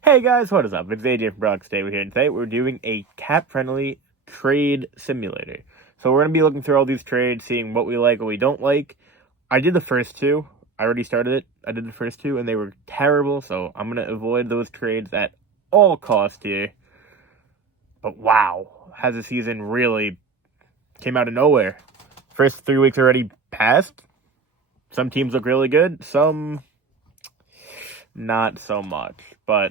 Hey guys, what is up? It's AJ from Brock State. We're here, and today we're doing a cat-friendly trade simulator. So we're going to be looking through all these trades, seeing what we like, what we don't like. I did the first two. I already started it. I did the first two, and they were terrible, so I'm going to avoid those trades at all costs here. But wow, has the season really came out of nowhere. First 3 weeks already passed. Some teams look really good, some not so much, but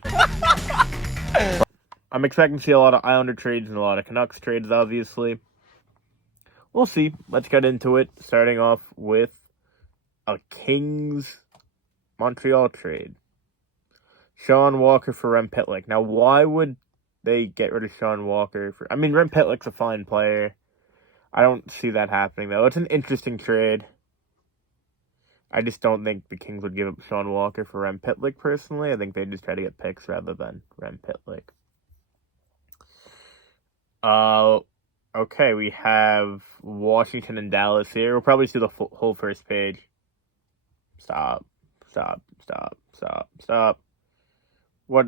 I'm expecting to see a lot of Islander trades and a lot of Canucks trades, obviously. We'll see. Let's get into it, starting off with a Kings Montreal trade. Sean Walker for Rem Pitlick. Now, why would they get rid of Sean Walker? Rem Pitlick's a fine player. I don't see that happening, though. It's an interesting trade. I just don't think the Kings would give up Sean Walker for Rem Pitlick, personally. I think they'd just try to get picks rather than Rem Pitlick. Okay, we have Washington and Dallas here. We'll probably see the whole first page. Stop. What,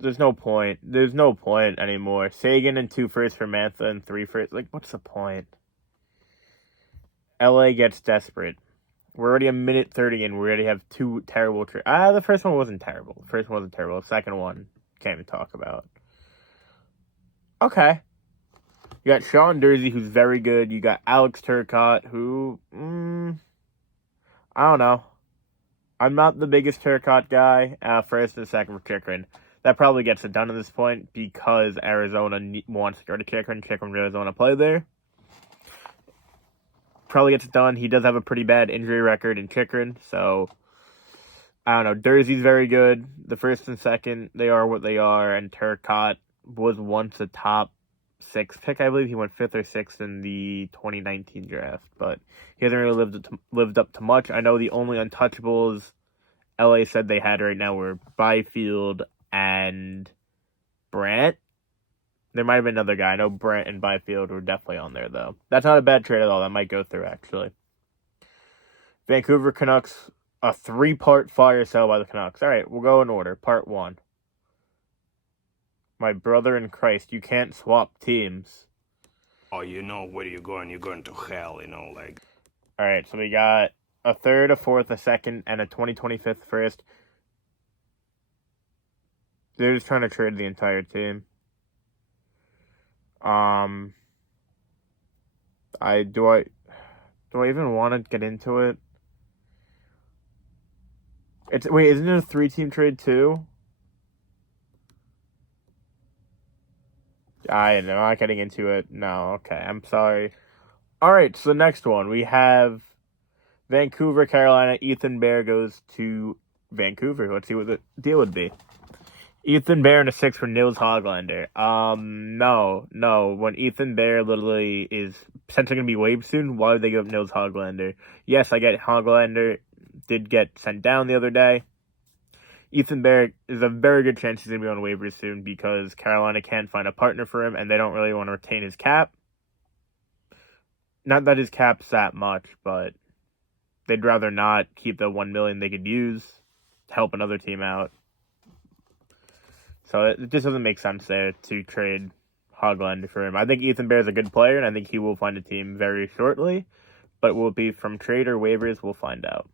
there's no point. There's no point anymore. Sagan and 2 firsts for Mantha and 3 firsts. Like, what's the point? LA gets desperate. We're already a minute 30 and we already have 2 terrible trades. The first one wasn't terrible. The second one, can't even talk about. Okay. You got Sean Durzi, who's very good. You got Alex Turcotte, who, I don't know. I'm not the biggest Turcotte guy. First and second for Chychrun. That probably gets it done at this point because Arizona wants to go to Chychrun. Chychrun really doesn't want to play there. Probably gets it done. He does have a pretty bad injury record in Chychrun, so I don't know. Durzi's very good. The first and second, they are what they are, and Turcotte was once a top 6 pick. I believe he went 5th or 6th in the 2019 draft, but he hasn't really lived up to much. I know the only untouchables LA said they had right now were Byfield and Brandt. There might have been another guy. I know Brandt and Byfield were definitely on there, though. That's not a bad trade at all. That might go through, actually. Vancouver Canucks, a 3-part fire sale by the Canucks. All right, we'll go in order. Part 1. My brother in Christ, you can't swap teams. Oh, where you're going? You're going to hell, like. All right, so we got a 3rd, a 4th, a 2nd, and a 2025th first. They're just trying to trade the entire team. Do I even want to get into it? Isn't it a 3-team trade too? I'm not getting into it. No, okay, I'm sorry. All right, so the next one we have Vancouver, Carolina. Ethan Bear goes to Vancouver. Let's see what the deal would be. Ethan Bear and a 6 for Nils Hoglander. No. When Ethan Bear literally is potentially going to be waived soon, why would they give up Nils Hoglander? Yes, I get Hoglander did get sent down the other day. Ethan Bear is a very good chance he's going to be on waivers soon because Carolina can't find a partner for him and they don't really want to retain his cap. Not that his cap's that much, but they'd rather not keep the $1 million they could use to help another team out. So it just doesn't make sense there to trade Hoglander for him. I think Ethan Bear is a good player, and I think he will find a team very shortly. But will it be from trade or waivers? We'll find out.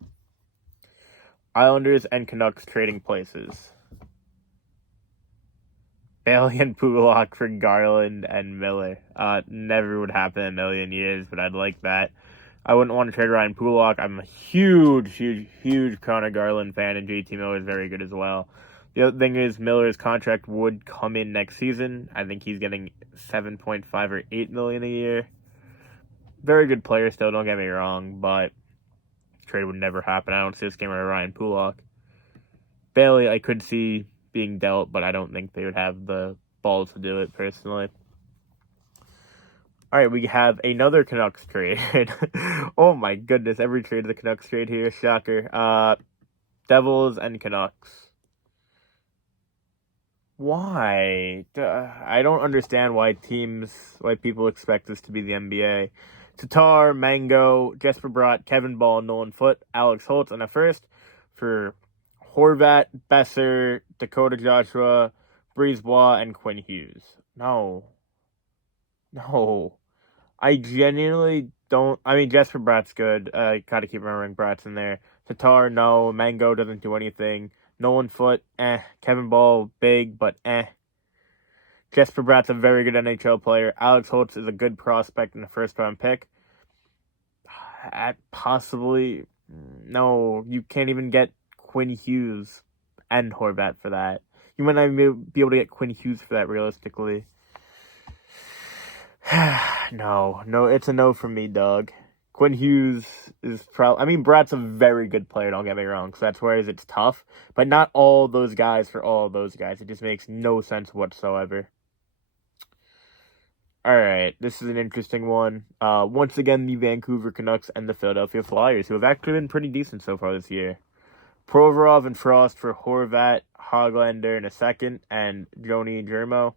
Islanders and Canucks trading places. Bailey and Pulock for Garland and Miller. Never would happen in a million years, but I'd like that. I wouldn't want to trade Ryan Pulock. I'm a huge Connor Garland fan, and JT Miller is very good as well. The other thing is Miller's contract would come in next season. I think he's getting $7.5 or $8 million a year. Very good player still, don't get me wrong, but trade would never happen. I don't see this game with Ryan Pulock. Bailey, I could see being dealt, but I don't think they would have the balls to do it personally. All right, we have another Canucks trade. Oh my goodness, every trade of the Canucks trade here, shocker. Devils and Canucks. Why? I don't understand why people expect this to be the NBA. Tatar, Mango, Jesper Bratt, Kevin Ball, Nolan Foote, Alex Holtz, and a first for Horvat, Besser, Dakota Joshua, Brisebois, and Quinn Hughes. No. I genuinely don't. I mean, Jesper Bratt's good. Gotta keep remembering Bratt's in there. Tatar, no. Mango doesn't do anything. Nolan Foote, eh. Kevin Ball, big, but eh. Jesper Bratt's a very good NHL player. Alex Holtz is a good prospect and a first-round pick. Possibly, no. You can't even get Quinn Hughes and Horvat for that. You might not even be able to get Quinn Hughes for that realistically. No, it's a no from me, dog. Quinn Hughes is probably... I mean, Bratt's a very good player, don't get me wrong, so that's where it's tough. But not all those guys for all those guys. It just makes no sense whatsoever. Alright, this is an interesting one. Once again, the Vancouver Canucks and the Philadelphia Flyers, who have actually been pretty decent so far this year. Provorov and Frost for Horvat, Hoglander in a second, and Joni Germo.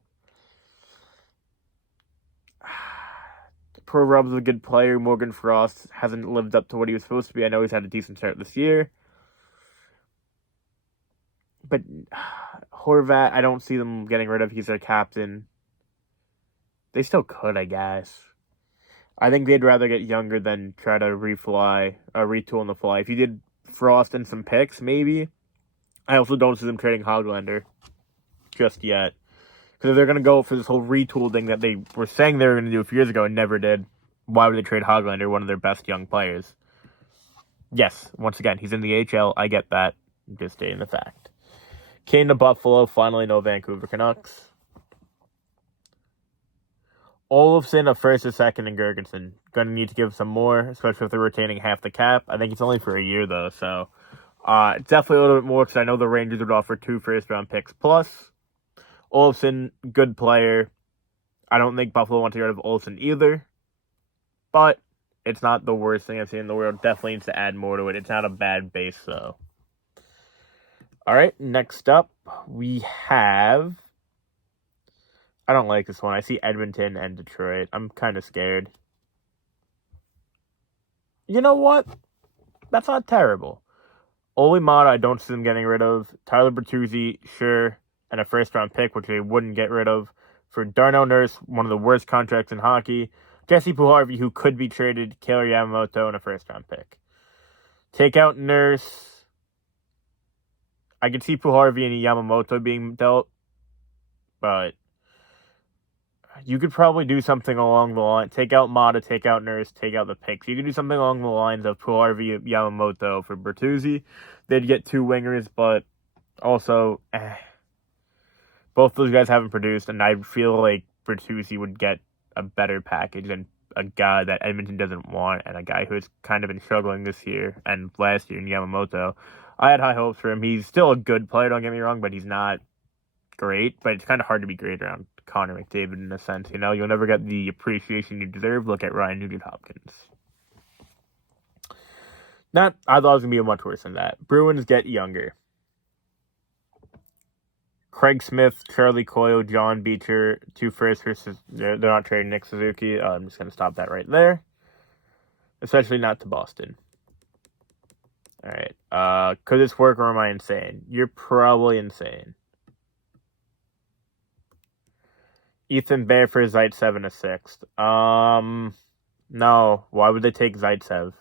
Provorov's a good player. Morgan Frost hasn't lived up to what he was supposed to be. I know he's had a decent start this year. But Horvat, I don't see them getting rid of. He's their captain. They still could, I guess. I think they'd rather get younger than try to retool on the fly. If you did Frost and some picks, maybe. I also don't see them trading Hoglander just yet. Because if they're going to go for this whole retool thing that they were saying they were going to do a few years ago and never did, why would they trade Hoglander, one of their best young players? Yes, once again, he's in the HL. I get that. I'm just stating the fact. Kane to Buffalo, finally no Vancouver Canucks. Olofsson, a first, a second, and Gergensen. Going to need to give some more, especially if they're retaining half the cap. I think it's only for a year, though, so definitely a little bit more, because I know the Rangers would offer 2 first-round picks plus. Olofsson, good player. I don't think Buffalo wants to get rid of Olofsson either. But it's not the worst thing I've seen in the world. Definitely needs to add more to it. It's not a bad base, though. All right, next up, we have... I don't like this one. I see Edmonton and Detroit. I'm kind of scared. You know what? That's not terrible. Oli Mata, I don't see them getting rid of. Tyler Bertuzzi, sure. And a first-round pick, which they wouldn't get rid of. For Darnell Nurse, one of the worst contracts in hockey. Jesse Puharvey, who could be traded. Kailer Yamamoto, and a first-round pick. Take out Nurse. I could see Puharvey and Yamamoto being dealt. But you could probably do something along the line. Take out Mata, take out Nurse, take out the picks. You could do something along the lines of Puharvey, Yamamoto for Bertuzzi. They'd get 2 wingers, but also... Both those guys haven't produced, and I feel like Bertuzzi would get a better package than a guy that Edmonton doesn't want, and a guy who's kind of been struggling this year and last year in Yamamoto. I had high hopes for him. He's still a good player, don't get me wrong, but he's not great. But it's kind of hard to be great around Connor McDavid in a sense, you know? You'll never get the appreciation you deserve. Look at Ryan Nugent-Hopkins. I thought it was going to be much worse than that. Bruins get younger. Craig Smith, Charlie Coyle, John Beecher, 2 firsts versus... They're not trading Nick Suzuki. I'm just going to stop that right there. Especially not to Boston. All right. Could this work, or am I insane? You're probably insane. Ethan Bear for Zaitsev in a 6th. No. Why would they take Zaitsev?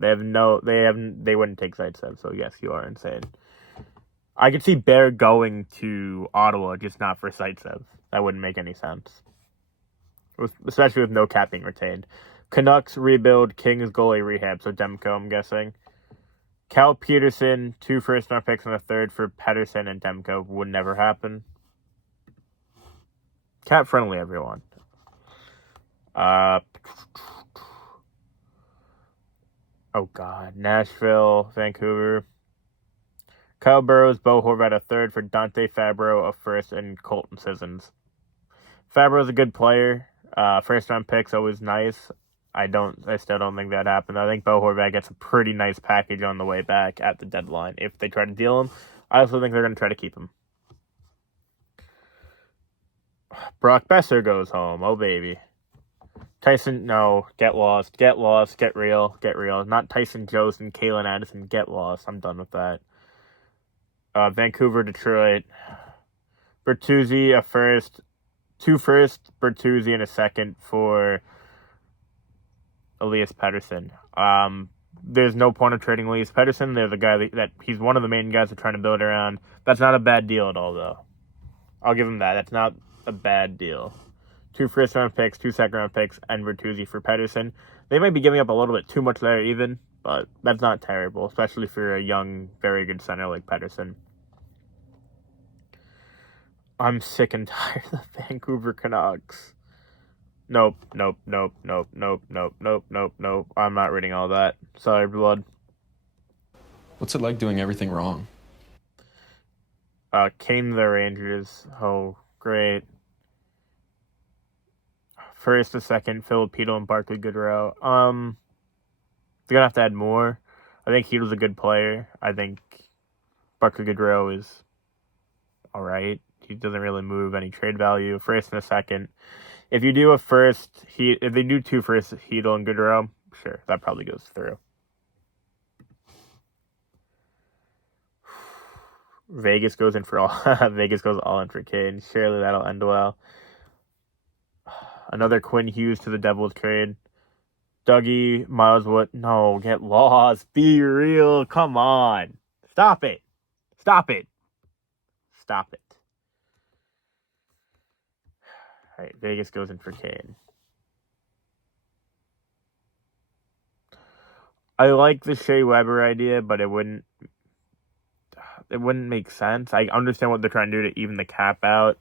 They wouldn't take Zaitsev, so yes, you are insane. I could see Bear going to Ottawa, just not for Zaitsev. That wouldn't make any sense. Especially with no cap being retained. Canucks rebuild, Kings goalie rehab, so Demko, I'm guessing. Cal Peterson, 2 first-round picks and a 3rd for Pedersen and Demko. Would never happen. Cap-friendly, everyone. Oh, God. Nashville, Vancouver. Kyle Burrows, Bo Horvat, a 3rd for Dante Fabro, a 1st, and Colton Sissons. Fabro's a good player. First-round pick's always nice. I still don't think that happened. I think Bo Horvat gets a pretty nice package on the way back at the deadline if they try to deal him. I also think they're going to try to keep him. Brock Besser goes home. Oh, baby. Tyson, no. Get lost. Get lost. Get real. Get real. Not Tyson Jost and Kalen Addison. Get lost. I'm done with that. Vancouver, Detroit. Bertuzzi, a first, 2 firsts, Bertuzzi, and a second for Elias Pettersson. There's no point of trading Elias Pettersson. There's a guy that he's one of the main guys they're trying to build around. That's not a bad deal at all, though. I'll give him that. That's not a bad deal. 2 first-round picks, 2 second-round picks, and Bertuzzi for Pettersson. They might be giving up a little bit too much there even, but that's not terrible, especially for a young, very good center like Pettersson. I'm sick and tired of the Vancouver Canucks. Nope. I'm not reading all that. Sorry, blood. What's it like doing everything wrong? Came to the Rangers. Oh, great. First, a second, Filipino and Barclay Goodrow. They're gonna have to add more. I think Heedle's a good player. I think Barclay Goodrow is alright. He doesn't really move any trade value. First and a second. If you do a first, if they do 2 firsts, Heedle and Goodrow, sure, that probably goes through. Vegas goes in for all. Vegas goes all in for Kane. Surely that'll end well. Another Quinn Hughes to the Devils trade. Dougie, Miles Wood. No, get lost. Be real. Come on. Stop it. Stop it. Stop it. All right, Vegas goes in for Kane. I like the Shea Weber idea, but it wouldn't make sense. I understand what they're trying to do to even the cap out.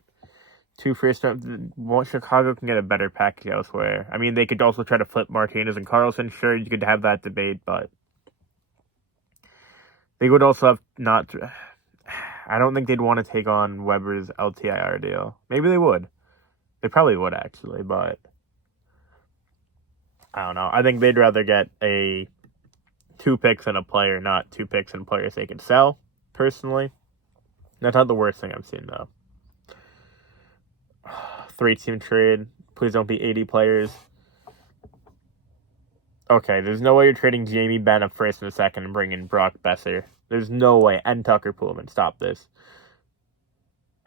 2 first round. Well, Chicago can get a better package elsewhere. I mean, they could also try to flip Martinez and Carlson. Sure, you could have that debate, but they would also have not. I don't think they'd want to take on Weber's LTIR deal. Maybe they would. They probably would, actually, but I don't know. I think they'd rather get 2 picks and a player, not 2 picks and players they can sell, personally. That's not the worst thing I've seen, though. 3-team trade. Please don't be 80 players. Okay, there's no way you're trading Jamie Benn a first and a second and bringing Brock Besser. There's no way. And Tucker Pullman. Stop this.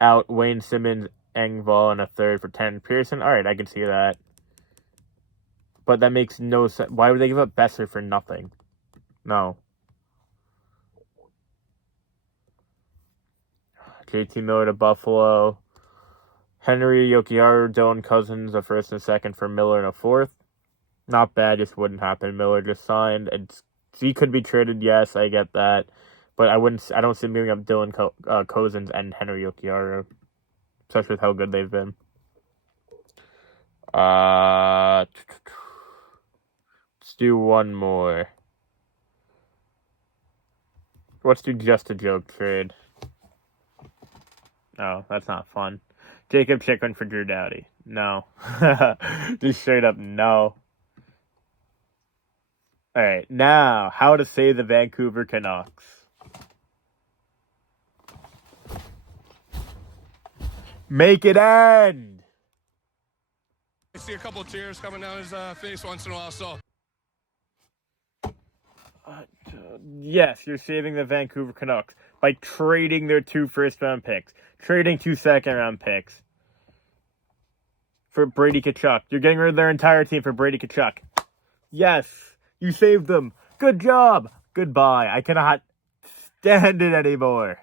Out Wayne Simmons, Engvall, and a third for Tanner Pearson. All right, I can see that. But that makes no sense. Why would they give up Besser for nothing? No. JT Miller to Buffalo. Henry, Yokiharu, Dylan Cousins, a first and a second for Miller and a fourth. Not bad, just wouldn't happen. Miller just signed. He could be traded, yes, I get that. But I don't see him giving up Dylan Cousins and Henry Yokiharu, especially with how good they've been. Let's do one more. Let's do just a joke trade. No, that's not fun. Jacob Chikrin for Drew Doughty. No. Just straight up no. Alright, now, how to say the Vancouver Canucks. Make it end! I see a couple of tears coming down his face once in a while, so. Yes, you're saving the Vancouver Canucks by trading their 2 first-round picks, trading 2 second-round picks for Brady Tkachuk. You're getting rid of their entire team for Brady Tkachuk. Yes, you saved them. Good job. Goodbye. I cannot stand it anymore.